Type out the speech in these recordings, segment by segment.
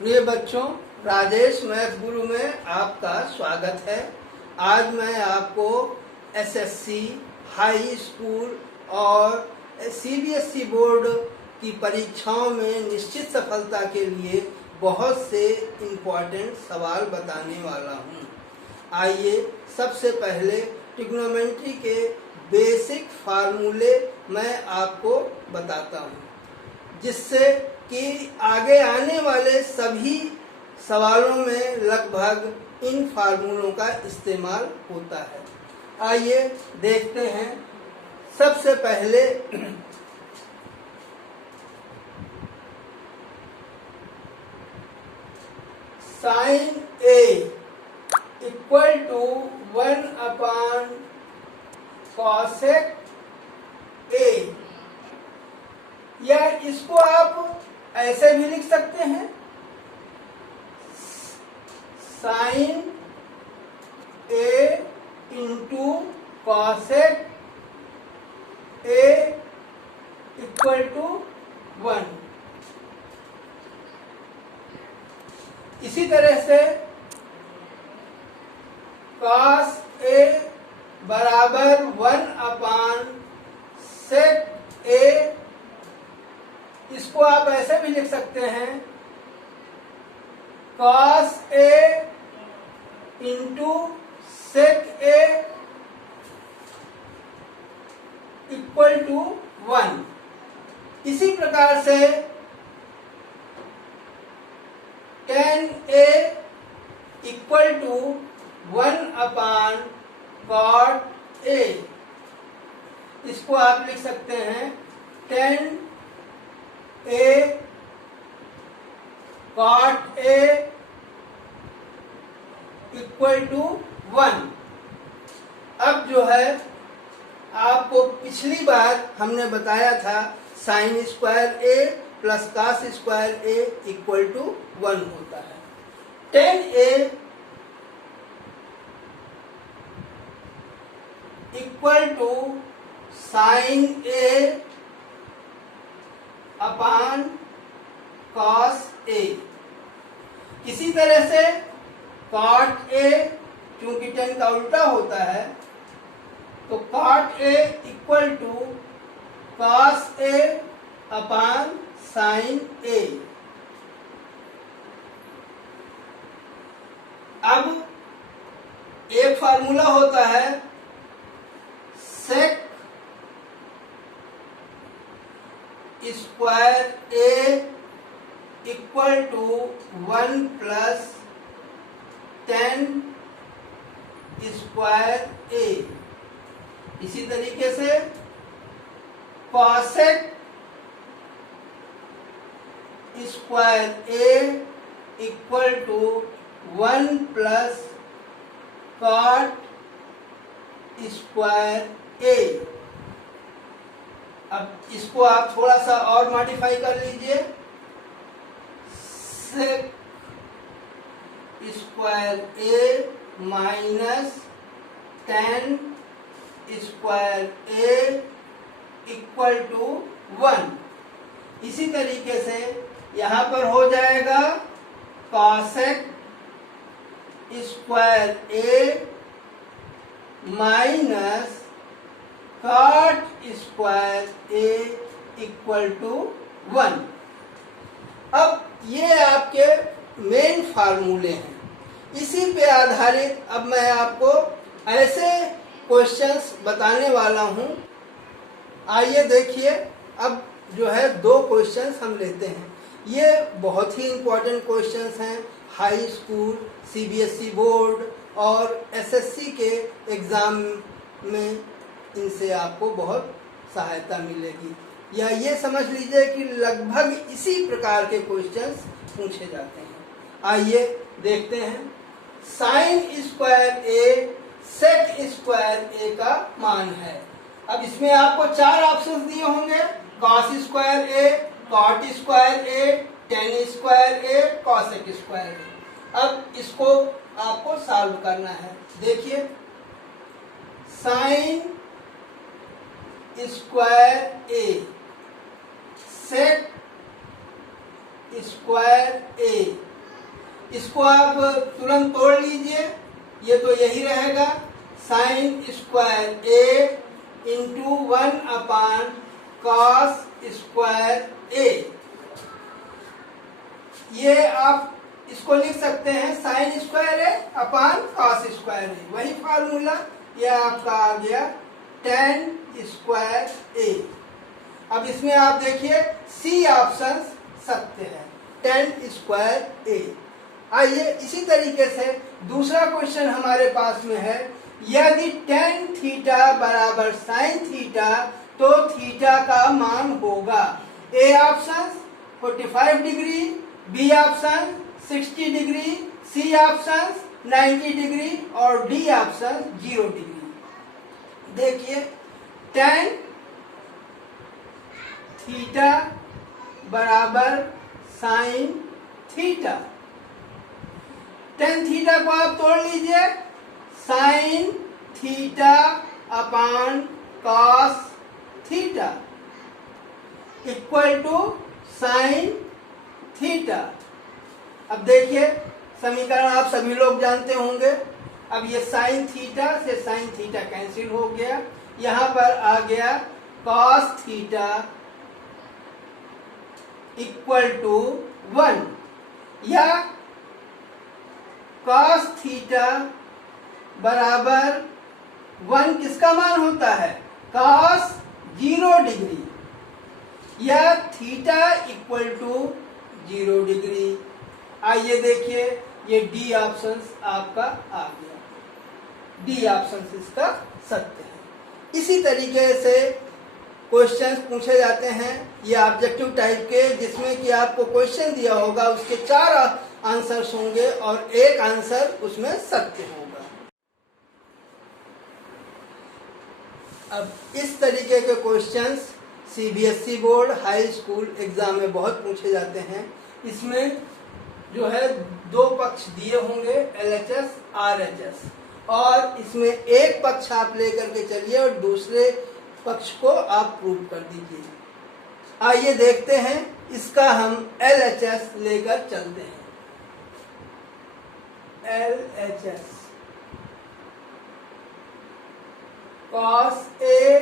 प्रिय बच्चों, राजेश मैथ गुरु में आपका स्वागत है। आज मैं आपको एसएससी, हाई स्कूल और सीबीएसई बोर्ड की परीक्षाओं में निश्चित सफलता के लिए बहुत से इम्पोर्टेंट सवाल बताने वाला हूँ। आइए सबसे पहले ट्रिग्नोमेट्री के बेसिक फार्मूले मैं आपको बताता हूँ, जिससे कि आगे आने वाले सभी सवालों में लगभग इन फार्मूलों का इस्तेमाल होता है। आइए देखते हैं। सबसे पहले sine A equal to 1 upon cosec A, या इसको आप ऐसे भी लिख सकते हैं, sine A into cosec A equal to 1। इसी तरह से कॉस ए बराबर 1 अपान सेक ए, इसको आप ऐसे भी लिख सकते हैं, cos A into sec A equal to 1। इसी प्रकार से tan A equal to 1 upon cot A, इसको आप लिख सकते हैं tan A cot A equal to 1। अब जो है आपको पिछली बार हमने बताया था sine square A plus cos square A equal to 1 होता है। Tan A equal to sine A upon cos A. इसी तरह से कॉट ए, क्योंकि टेन का उल्टा होता है, तो cot A equal to cos A upon sine A. अब एक फार्मूला होता है sec square A equal to 1 plus 10 square A. इसी तरीके से cosec square A equal to 1 plus cot square A. अब इसको आप थोड़ा सा और मॉडिफाई कर लीजिए, sec square A minus 10 square A equal to 1। इसी तरीके से यहाँ पर हो जाएगा cosec square A minus cot square A equal to 1। अब ये आपके मेन फार्मूले हैं। इसी पे आधारित अब मैं आपको ऐसे क्वेश्चंस बताने वाला हूं। आइए देखिए, अब जो है 2 क्वेश्चंस हम लेते हैं। ये बहुत ही इम्पोर्टेंट क्वेश्चंस हैं। हाई स्कूल, सीबीएसई बोर्ड और एसएससी के एग्जाम में इनसे आपको बहुत सहायता मिलेगी, या ये समझ लीजिए कि लगभग इसी प्रकार के क्वेश्चंस पूछे जाते हैं। आइए देखते हैं। साइन स्क्वायर ए सेक स्क्वायर ए का मान है। अब इसमें आपको 4 ऑप्शंस दिए होंगे, cos square A, cot square A, ten square A, cosec square A. अब इसको आपको सॉल्व करना है। देखिए, साइन स्क्वायर ए सेक स्क्वायर ए इसको आप तुरंत तोड़ लीजिए, ये तो यही रहेगा sign square A into 1/cos square A. ये आप इसको लिख सकते हैं साइन स्क्वायर ए अपॉन कॉस स्क्वायर ए, वही फार्मूला। ये आपका आ गया tan स्क्वायर ए। अब इसमें आप देखिए सी ऑप्शन सत्य है, tan स्क्वायर ए। आइए इसी तरीके से दूसरा क्वेश्चन हमारे पास में है, यदि tan थीटा बराबर साइन थीटा तो थीटा का मान होगा। A option 45 degree, B option 60 degree, C option 90 degree और डी ऑप्शन 0 डिग्री। देखिए tan थीटा बराबर साइन थीटा, tan थीटा को आप तोड़ लीजिए, sine theta upon cos theta equal to sine theta. अब देखिए समीकरण आप सभी लोग जानते होंगे। अब ये साइन थीटा से साइन थीटा कैंसिल हो गया, यहां पर आ गया कॉस थीटा इक्वल टू 1, या कॉस थीटा बराबर 1 किसका मान होता है, कॉस 0 डिग्री, या थीटा इक्वल टू 0 डिग्री। आइए देखिए ये डी ऑप्शन आपका आ गया, डी ऑप्शन इसका सत्य है। इसी तरीके से क्वेश्चंस पूछे जाते हैं ये ऑब्जेक्टिव टाइप के, जिसमें कि आपको क्वेश्चन दिया होगा, उसके 4 आंसर्स होंगे और एक आंसर उसमें सत्य होगा। अब इस तरीके के questions CBSE board high school exam में बहुत पूछे जाते हैं। इसमें जो है 2 पक्ष दिए होंगे, एलएचएस आरएचएस, और इसमें एक पक्ष आप लेकर के चलिए और दूसरे पक्ष को आप प्रूव कर दीजिए। आइए देखते हैं, इसका हम एलएचएस लेकर चलते हैं। LHS cos A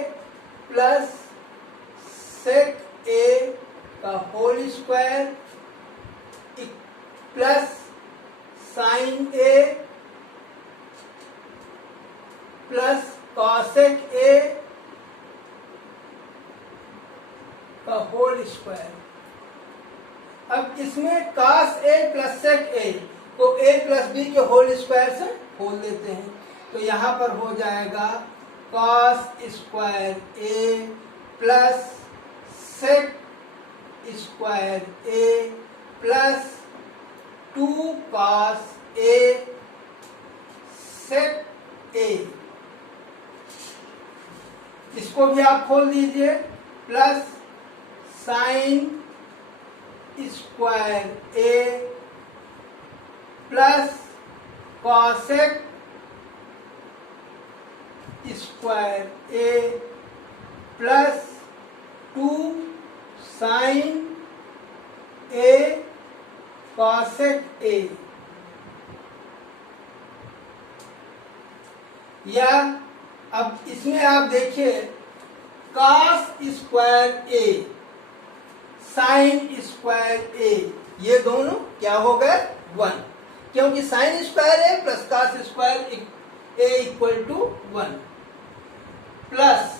plus sec A का whole square plus sine A plus cosec A का होल स्क्वायर। अब इसमें cos A plus sec A को ए प्लस बी के होल स्क्वायर से खोल देते हैं, तो यहां पर हो जाएगा cos square A plus sec square A plus 2 cos A sec A. इसको भी आप खोल दीजिए, plus sine square A plus cosec square A plus 2 sine A cosec A, या अब इसमें आप देखिए cos square A sine square A, ये दोनों क्या हो गए 1, क्योंकि sign square A plus cos square A equal to 1, plus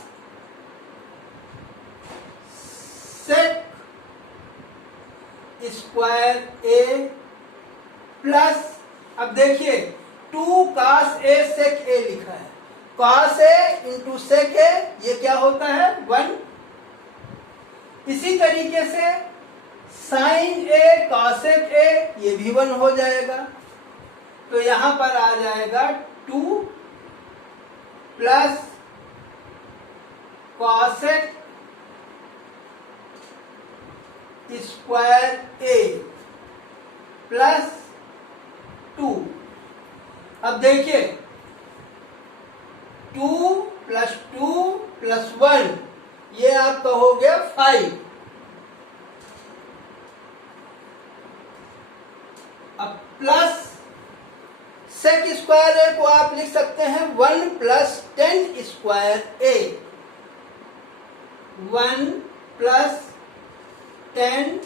sec square A plus, अब देखिए 2 कॉस ए सेक ए लिखा है, कॉस ए इंटू सेक ए ये क्या होता है 1। इसी तरीके से साइन ए कॉसेक ए ये भी 1 हो जाएगा, तो यहां पर आ जाएगा 2 plus cosec square A plus 2। अब देखिए 2 प्लस 2 प्लस 1 ये आपका हो गया 5, अब प्लस सेक स्क्वायर ए को आप लिख सकते हैं 1 प्लस 10 स्क्वायर ए, 1 प्लस 10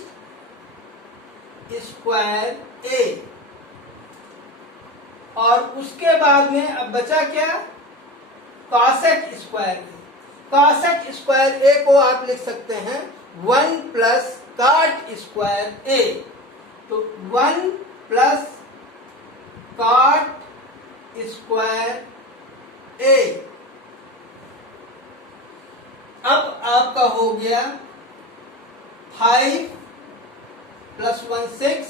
स्क्वायर ए। और उसके बाद में अब बचा क्या, कॉसेक स्क्वायर ए। कॉसेक स्क्वायर ए को आप लिख सकते हैं 1 प्लस कॉट स्क्वायर ए, तो 1 प्लस कॉट स्क्वायर ए। अब आपका हो गया 5 प्लस 1 6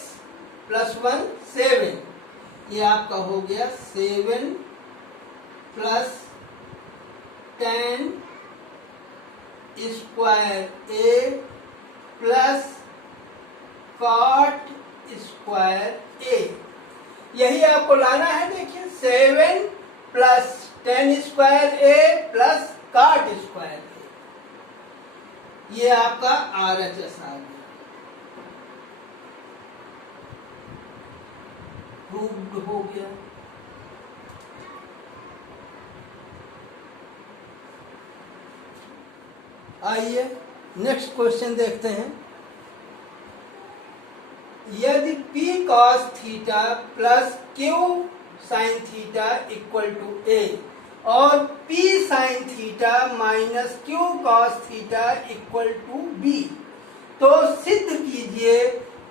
प्लस 1 7, ये आपका हो गया 7 plus 10 square A plus cot square ए। यही आपको लाना है। देखिए 7 plus 10 square A plus cot square A, ये आपका RHS आ गया, प्रूव्ड हो गया। आइए नेक्स्ट क्वेश्चन देखते हैं। यदि P cos theta plus Q sin theta equal to A और P sin theta minus Q cos theta equal to B, तो सिद्ध कीजिए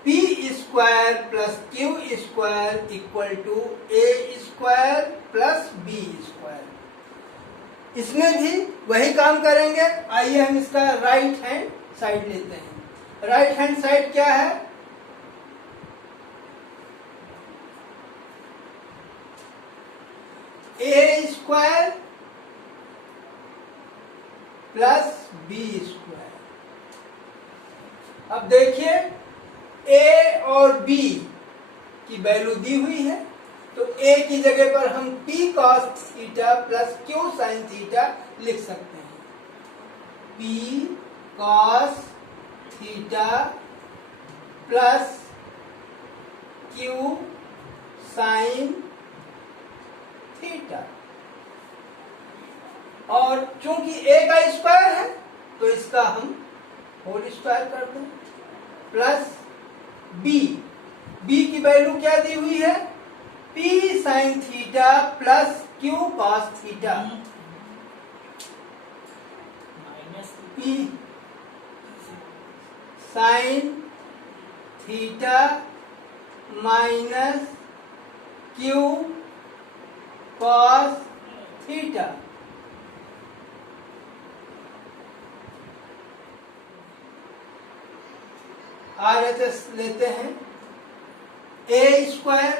P square plus Q square equal to A square plus B square. इसमें भी वही काम करेंगे। आइए हम इसका राइट हैंड साइड लेते हैं। राइट हैंड साइड क्या है, A square plus B square. अब देखिए A और B की वैल्यू दी हुई है, तो A की जगह पर हम P cos theta plus Q sin theta लिख सकते हैं। P cos theta plus Q sin theta, और चूंकि A का स्क्वायर है तो इसका हम होल स्क्वायर कर दें, प्लस B की वैल्यू क्या दी हुई है, P sin theta plus Q cos theta, P sin theta minus Q cos theta. RHS लेते हैं। A स्क्वायर,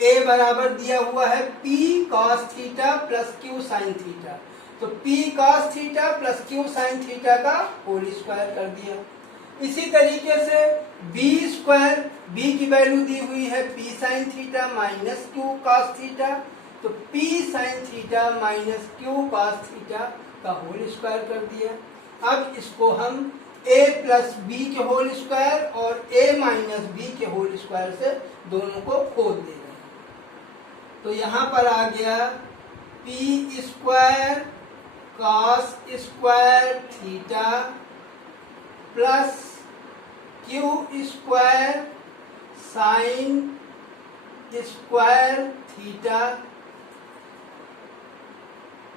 A बराबर दिया हुआ है P cos theta plus Q sin theta, तो P cos theta plus Q sin theta का whole square कर दिया। इसी तरीके से B स्क्वायर, B की वैल्यू दी हुई है P sin theta minus Q cos theta, तो P sin theta minus Q cos theta का होल स्क्वायर कर दिया। अब इसको हम A प्लस B के होल स्क्वायर और A माइनस B के होल स्क्वायर से दोनों को खोल दे रहे हैं। तो यहाँ पर आ गया P square cos square theta plus Q square sin square theta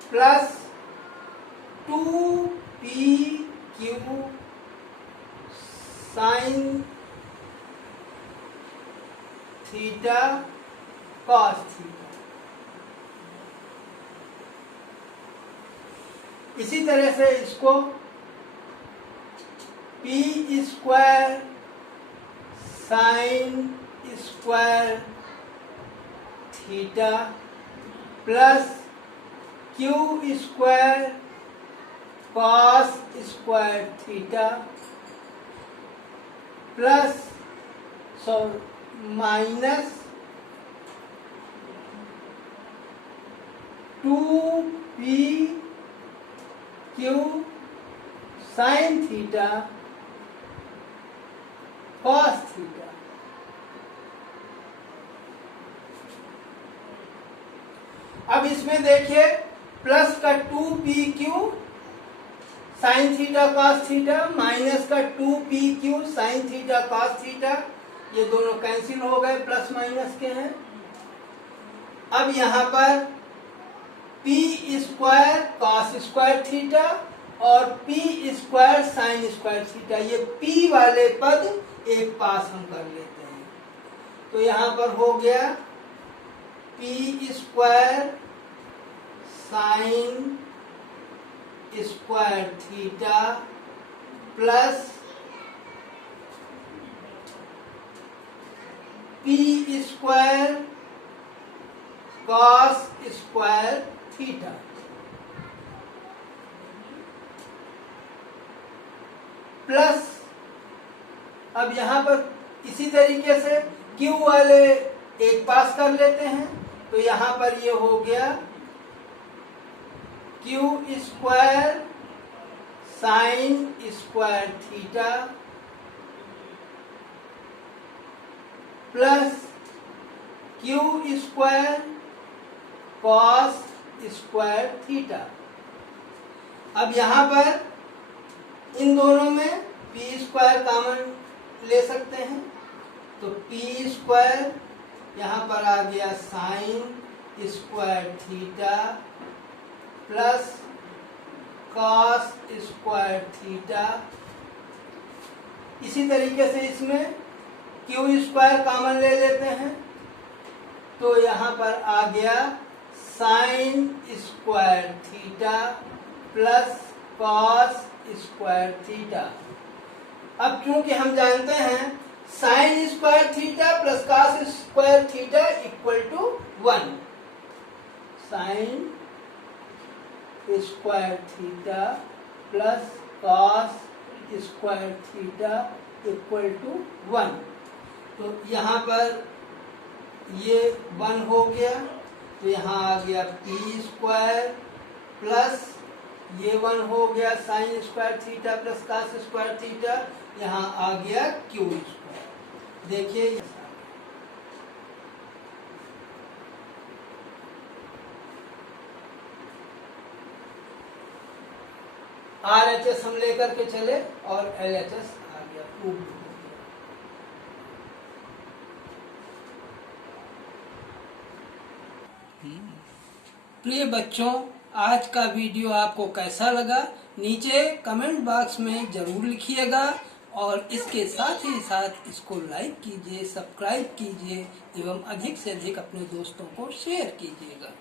plus 2PQ sin theta cos theta. इसी तरह से इसको P square sin square theta plus Q square cos square theta plus minus 2PQ sin theta cos theta. अब इसमें देखिए plus का 2pq sine theta cos theta minus का 2pq sine theta cos theta, ये दोनों कैंसिल हो गए, plus minus के हैं। अब यहां पर p square cos square theta और p square sine square theta, ये p वाले पद एक पास हम कर लेते हैं। तो यहां पर हो गया p square sine square theta plus p square cos square theta plus, अब यहां पर इसी तरीके से Q वाले एक पास कर लेते हैं। तो यहां पर ये हो गया Q square sine square theta plus Q square cos square theta. अब यहां पर इन दोनों में p स्क्वायर कॉमन ले सकते हैं, तो p स्क्वायर यहां पर आ गया sine square theta plus cos square theta. इसी तरीके से इसमें q स्क्वायर कॉमन ले लेते हैं, तो यहां पर आ गया sine square theta plus cos square theta. अब क्योंकि हम जानते हैं sine square theta plus cos square theta equal to 1, sine square theta plus cos square theta equal to 1। तो यहाँ पर ये 1 हो गया, तो यहाँ आ गया p स्क्वायर प्लस ये 1 हो गया sine square theta plus cos square theta, यहाँ आ गया q स्क्वायर। देखिए RHS हम लेकर के चले और LHS आ गया, प्रूव हो गया। प्रिय बच्चों, आज का वीडियो आपको कैसा लगा नीचे कमेंट बॉक्स में जरूर लिखिएगा और इसके साथ ही साथ इसको लाइक कीजिए, सब्सक्राइब कीजिए एवं अधिक से अधिक अपने दोस्तों को शेयर कीजिएगा।